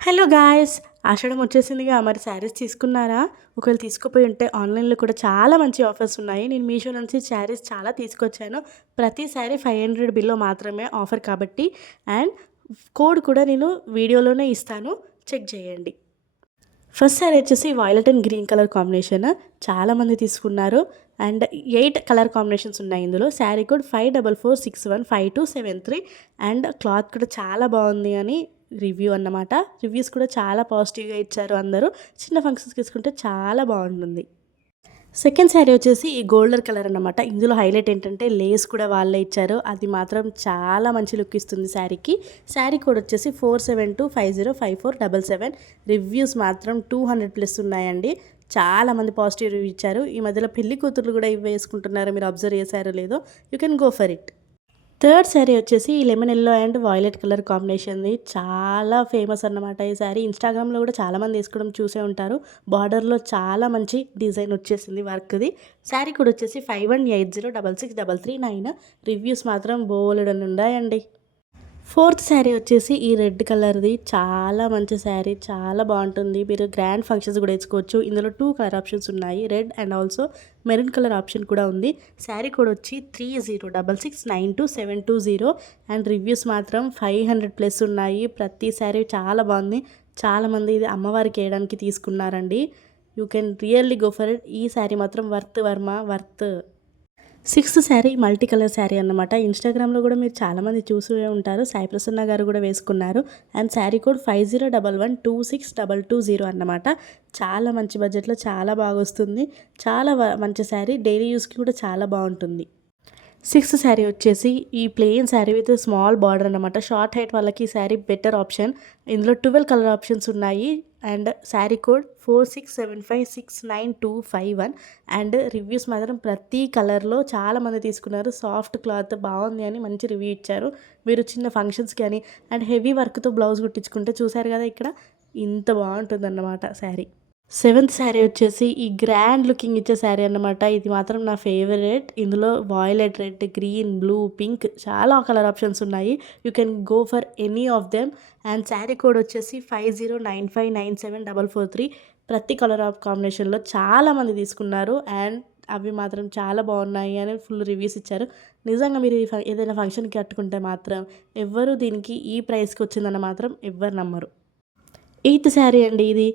Hello guys! ఆషాఢం వచ్చేసిందిగా మరి శారీస్ తీసుకున్నారా? ఒకవేళ తీసుకోపోయి ఉంటే ఆన్‌లైన్‌లో కూడా చాలా మంచి ఆఫర్స్ ఉన్నాయి. నేను మీషో నుంచి శారీస్ చాలా తీసుకొచ్చాను. ప్రతి శారీ 500 బిలో మాత్రమే ఆఫర్ కాబట్టి అండ్ కోడ్ కూడా నేను వీడియోలోనే ఇస్తాను. చెక్ చేయండి. ఫస్ట్ శారీ వచ్చేసి violet and green colour combination. చాలామంది తీసుకున్నారు. అండ్ 8 కలర్ కాంబినేషన్స్ ఉన్నాయి ఇందులో. శారీ కోడ్ 54461527 అండ్ క్లాత్ కూడా చాలా బాగుంది అని రివ్యూ అన్నమాట. రివ్యూస్ కూడా చాలా పాజిటివ్‌గా ఇచ్చారు అందరూ. చిన్న ఫంక్షన్స్‌కి తీసుకుంటే చాలా బాగుంటుంది. సెకండ్ శారీ వచ్చేసి ఈ గోల్డెన్ కలర్ అన్నమాట. ఇందులో హైలైట్ ఏంటంటే లేస్ కూడా వాళ్ళే ఇచ్చారు. అది మాత్రం చాలా మంచి లుక్ ఇస్తుంది శారీకి. శారీ కోడ్ వచ్చేసి 4725054777. రివ్యూస్ మాత్రం 200+ ఉన్నాయండి. చాలామంది పాజిటివ్ రివ్యూ ఇచ్చారు. ఈ మధ్యలో పెళ్లి కూతుర్లు కూడా ఇవి వేసుకుంటున్నారు. మీరు అబ్జర్వ్ చేశారో లేదో. You can go for it. Third sari వచ్చేసి lemon yellow and violet colour కాంబినేషన్‌ది. చాలా ఫేమస్ అన్నమాట ఈ శారీ. ఇన్‌స్టాగ్రామ్‌లో కూడా చాలామంది ఏసుకోవడం చూసే ఉంటారు. బార్డర్‌లో చాలా మంచి డిజైన్ వచ్చేసింది వర్క్‌ది. శారీ కోడ్ వచ్చేసి 5180663339. రివ్యూస్ మాత్రం బోలెడన్ని ఉన్నాయండి. ఫోర్త్ శారీ వచ్చేసి ఈ రెడ్ కలర్‌ది. చాలా మంచి శారీ. చాలా బావుంటుంది. మీరు గ్రాండ్ ఫంక్షన్స్ కూడా ఏసుకోవచ్చు. ఇందులో 2 కలర్ ఆప్షన్స్ ఉన్నాయి. Red and also maroon colour option కూడా ఉంది. శారీ కోడ్ వచ్చి 3066692720 అండ్ రివ్యూస్ మాత్రం 500+ ఉన్నాయి. ప్రతి శారీ చాలా బాగుంది. చాలామంది ఇది అమ్మవారికి ఏయడానికి తీసుకున్నారండి. You can really go for it. ఈ శారీ మాత్రం worth Varma worth. Sixth sari multi colour sari అన్నమాట. ఇన్‌స్టాగ్రామ్‌లో కూడా మీరు చాలామంది చూసే ఉంటారు. సాయి ప్రసన్న గారు కూడా వేసుకున్నారు. అండ్ శారీ కోడ్ 5011262220 అన్నమాట. చాలా మంచి బడ్జెట్‌లో చాలా బాగొస్తుంది. చాలా మంచి శారీ. డైలీ యూస్‌కి కూడా చాలా బావుంటుంది. సిక్స్త్ శారీ వచ్చేసి ఈ plain sari with small border అనమాట. షార్ట్ హైట్ వాళ్ళకి ఈ శారీ బెటర్ ఆప్షన్. ఇందులో 12 కలర్ ఆప్షన్స్ ఉన్నాయి. And sari code 4675692251 and reviews మాత్రం ప్రతి కలర్‌లో చాలామంది తీసుకున్నారు. సాఫ్ట్ క్లాత్ బాగుంది అని మంచి రివ్యూ ఇచ్చారు. మీరు చిన్న ఫంక్షన్స్‌కి అని అండ్ హెవీ వర్క్‌తో బ్లౌజ్ కుట్టించుకుంటే చూసారు కదా ఇక్కడ ఇంత బాగుంటుందన్నమాట శారీ. సెవెంత్ శారీ వచ్చేసి ఈ గ్రాండ్ లుకింగ్ ఇచ్చే శారీ అన్నమాట. ఇది మాత్రం నా ఫేవరెట్. ఇందులో violet red, green, blue, pink చాలా కలర్ ఆప్షన్స్ ఉన్నాయి. You can go for any of them. And sari code వచ్చేసి 5095974443. ప్రతి కలర్ ఆఫ్ కాంబినేషన్లో చాలామంది తీసుకున్నారు. అండ్ అవి మాత్రం చాలా బాగున్నాయి అని ఫుల్ రివ్యూస్ ఇచ్చారు. నిజంగా మీరు ఏదైనా ఫంక్షన్కి కట్టుకుంటే మాత్రం ఎవ్వరు దీనికి ఈ ప్రైస్కి వచ్చిందని మాత్రం ఎవ్వరు నమ్మరు. ఎయిత్ శారీ అండి ఇది.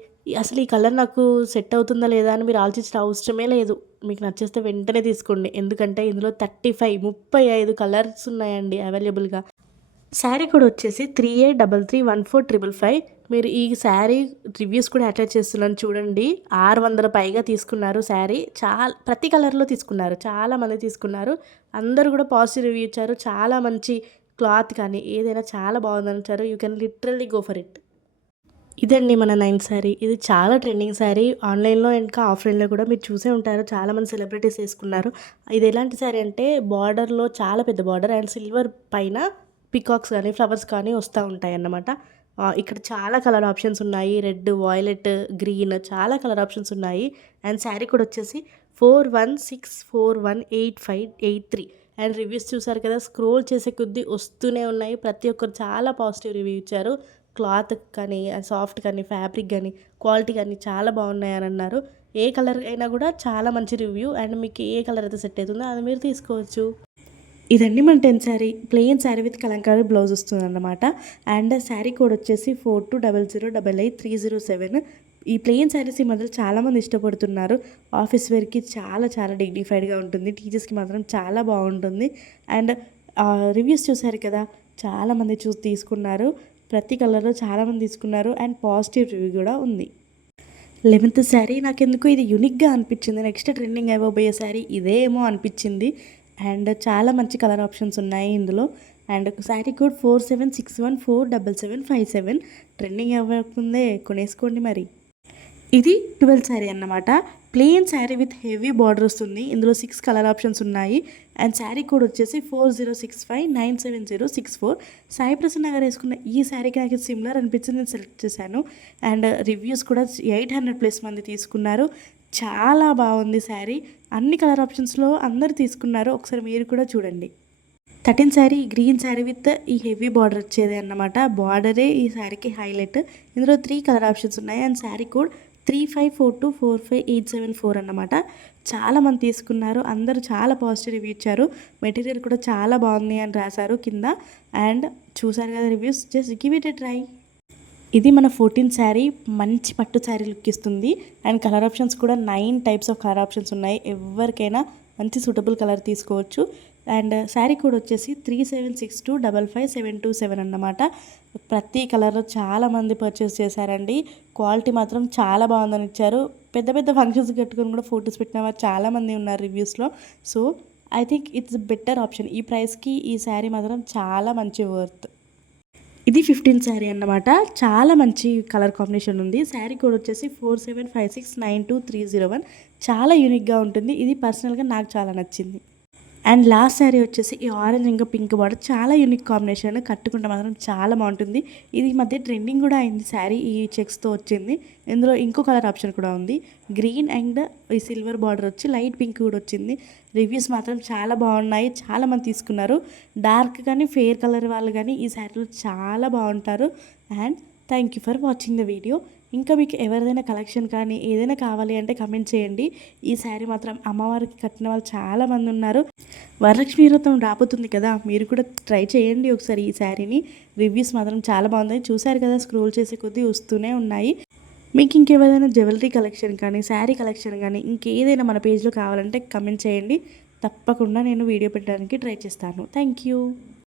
అసలు ఈ కలర్ నాకు సెట్ అవుతుందా లేదా అని మీరు ఆలోచించిన అవసరమే లేదు. మీకు నచ్చేస్తే వెంటనే తీసుకోండి. ఎందుకంటే ఇందులో 35 కలర్స్ ఉన్నాయండి అవైలబుల్‌గా. శారీ కూడా వచ్చేసి 38331455. మీరు ఈ శారీ రివ్యూస్ కూడా అటాచ్ చేస్తున్నాను చూడండి. 600 పైగా తీసుకున్నారు శారీ. ప్రతి కలర్‌లో తీసుకున్నారు. చాలామంది తీసుకున్నారు. అందరూ కూడా పాజిటివ్ రివ్యూ ఇచ్చారు. చాలా మంచి క్లాత్ కానీ ఏదైనా చాలా బాగుందనంటారు. You can literally go for it. ఇదండి మన 9th శారీ. ఇది చాలా ట్రెండింగ్ శారీ. ఆన్‌లైన్‌లో ఇంకా ఆఫ్‌లైన్‌లో కూడా మీరు చూసే ఉంటారు. చాలామంది సెలబ్రిటీస్ ఏసుకున్నారు. ఇది ఎలాంటి శారీ అంటే బార్డర్‌లో చాలా పెద్ద బార్డర్ అండ్ సిల్వర్ పైన పీకాక్స్ కానీ, ఫ్లవర్స్ కానీ వస్తా ఉంటాయన్నమాట. ఇక్కడ చాలా కలర్ ఆప్షన్స్ ఉన్నాయి. రెడ్, వాయిలెట్, గ్రీన్ చాలా కలర్ ఆప్షన్స్ ఉన్నాయి. అండ్ శారీ కూడా వచ్చేసి 4164185883 అండ్ రివ్యూస్ చూసారు కదా! స్క్రోల్ చేసే కొద్దీ వస్తూనే ఉన్నాయి. ప్రతి ఒక్కరు చాలా పాజిటివ్ రివ్యూ ఇచ్చారు. క్లాత్ కానీ, సాఫ్ట్ కానీ, ఫ్యాబ్రిక్ గానీ, క్వాలిటీ గానీ చాలా బాగున్నాయని అన్నారు. ఏ కలర్ అయినా కూడా చాలా మంచి రివ్యూ అండ్ మీకు ఏ కలర్ అయితే సెట్ అవుతుందో అది మీరు తీసుకోవచ్చు. ఇదండి మన 10th sari. Plain sari with Kalamkari blouse వస్తుందన్నమాట. అండ్ శారీ కోడ్ వచ్చేసి 4200888307. ఈ ప్లెయిన్ శారీస్ ఈ మధ్యలో చాలామంది ఇష్టపడుతున్నారు. ఆఫీస్ వేర్‌కి చాలా చాలా డిగ్నిఫైడ్‌గా ఉంటుంది. టీచర్స్‌కి మాత్రం చాలా బాగుంటుంది. అండ్ రివ్యూస్ చూసారు కదా! చాలామంది చూసి తీసుకున్నారు. ప్రతి కలర్‌లో చాలామంది తీసుకున్నారు. అండ్ పాజిటివ్ రివ్యూ కూడా ఉంది. 11th శారీ నాకెందుకో ఇది యూనిక్‌గా అనిపించింది. నెక్స్ట్ ట్రెండింగ్ అవ్వబోయే శారీ ఇదేమో అనిపించింది. అండ్ చాలా మంచి కలర్ ఆప్షన్స్ ఉన్నాయి ఇందులో. And sari code 4761477757. ట్రెండింగ్ అవ్వకముందే కొనేసుకోండి మరి. ఇది 12th శారీ అన్నమాట. Plain sari with heavy border వస్తుంది. ఇందులో 6 కలర్ ఆప్షన్స్ ఉన్నాయి. అండ్ శారీ కోడ్ వచ్చేసి 40659706 సాయి ప్రసన్న గారు వేసుకున్న ఈ శారీకి నాకు సిమిలర్ అనిపించింది. నేను సెలెక్ట్ చేశాను. అండ్ రివ్యూస్ కూడా 800+ మంది తీసుకున్నారు. చాలా బాగుంది శారీ. అన్ని కలర్ ఆప్షన్స్‌లో అందరూ తీసుకున్నారు. ఒకసారి మీరు కూడా చూడండి. 13 శారీ గ్రీన్ శారీ విత్ ఈ హెవీ బార్డర్ వచ్చేది అన్నమాట. బార్డరే ఈ శారీకి హైలైట్. ఇందులో 3 కలర్ ఆప్షన్స్ ఉన్నాయి అండ్ శారీ కోడ్ 35424587 అన్నమాట. చాలామంది తీసుకున్నారు. అందరూ చాలా పాజిటివ్ రివ్యూ ఇచ్చారు. మెటీరియల్ కూడా చాలా బాగుంది అని రాశారు కింద. అండ్ చూసారు కదా reviews, just give it a try. ఇది మన 14 శారీ మంచి పట్టు శారీ లుక్ ఇస్తుంది. అండ్ కలర్ ఆప్షన్స్ కూడా 9 టైప్స్ ఆఫ్ కలర్ ఆప్షన్స్ ఉన్నాయి. ఎవరికైనా మంచి సూటబుల్ కలర్ తీసుకోవచ్చు. అండ్ శారీ కోడ్ వచ్చేసి 3762555727 అన్నమాట. ప్రతి కలర్లో చాలామంది పర్చేస్ చేశారండి. క్వాలిటీ మాత్రం చాలా బాగుందని ఇచ్చారు. పెద్ద పెద్ద ఫంక్షన్స్ కట్టుకొని కూడా ఫొటోస్ పెట్టిన వారు చాలామంది ఉన్నారు రివ్యూస్లో. So I think it's better option. ఈ ప్రైస్కి ఈ శారీ మాత్రం చాలా మంచి వర్త్. ఇది 15 శారీ అన్నమాట. చాలా మంచి కలర్ కాంబినేషన్ ఉంది. శారీ కోడ్ వచ్చేసి 47569230 చాలా యూనిక్గా ఉంటుంది. ఇది పర్సనల్గా నాకు చాలా నచ్చింది. అండ్ లాస్ట్ శారీ వచ్చేసి ఈ ఆరెంజ్ ఇంకా పింక్ బార్డర్ చాలా యూనిక్ కాంబినేషన్. కట్టుకుంటే మాత్రం చాలా బాగుంటుంది. ఇది ఈ మధ్య ట్రెండింగ్ కూడా అయింది శారీ. ఈ చెక్స్తో వచ్చింది. ఇందులో ఇంకో కలర్ ఆప్షన్ కూడా ఉంది. గ్రీన్ అండ్ ఈ సిల్వర్ బార్డర్ వచ్చి లైట్ పింక్ కూడా వచ్చింది. రివ్యూస్ మాత్రం చాలా బాగున్నాయి. చాలామంది తీసుకున్నారు. డార్క్ కానీ ఫెయిర్ కలర్ వాళ్ళు కానీ ఈ శారీలో చాలా బాగుంటారు. And thank you for watching the video. ఇంకా మీకు ఎవరిదైనా కలెక్షన్ కానీ ఏదైనా కావాలి అంటే కమెంట్ చేయండి. ఈ శారీ మాత్రం అమ్మవారికి కట్టిన వాళ్ళు చాలామంది ఉన్నారు. వరలక్ష్మి వ్రతం రాబోతుంది కదా, మీరు కూడా ట్రై చేయండి ఒకసారి ఈ శారీని. రివ్యూస్ మాత్రం చాలా బాగుంది. చూశారు కదా, స్క్రోల్ చేసే కొద్దీ వస్తూనే ఉన్నాయి. మీకు ఇంకేదైనా జ్యువెలరీ కలెక్షన్ కానీ శారీ కలెక్షన్ కానీ ఇంకేదైనా మన పేజ్లో కావాలంటే కమెంట్ చేయండి. తప్పకుండా నేను వీడియో పెట్టడానికి ట్రై చేస్తాను. Thank you.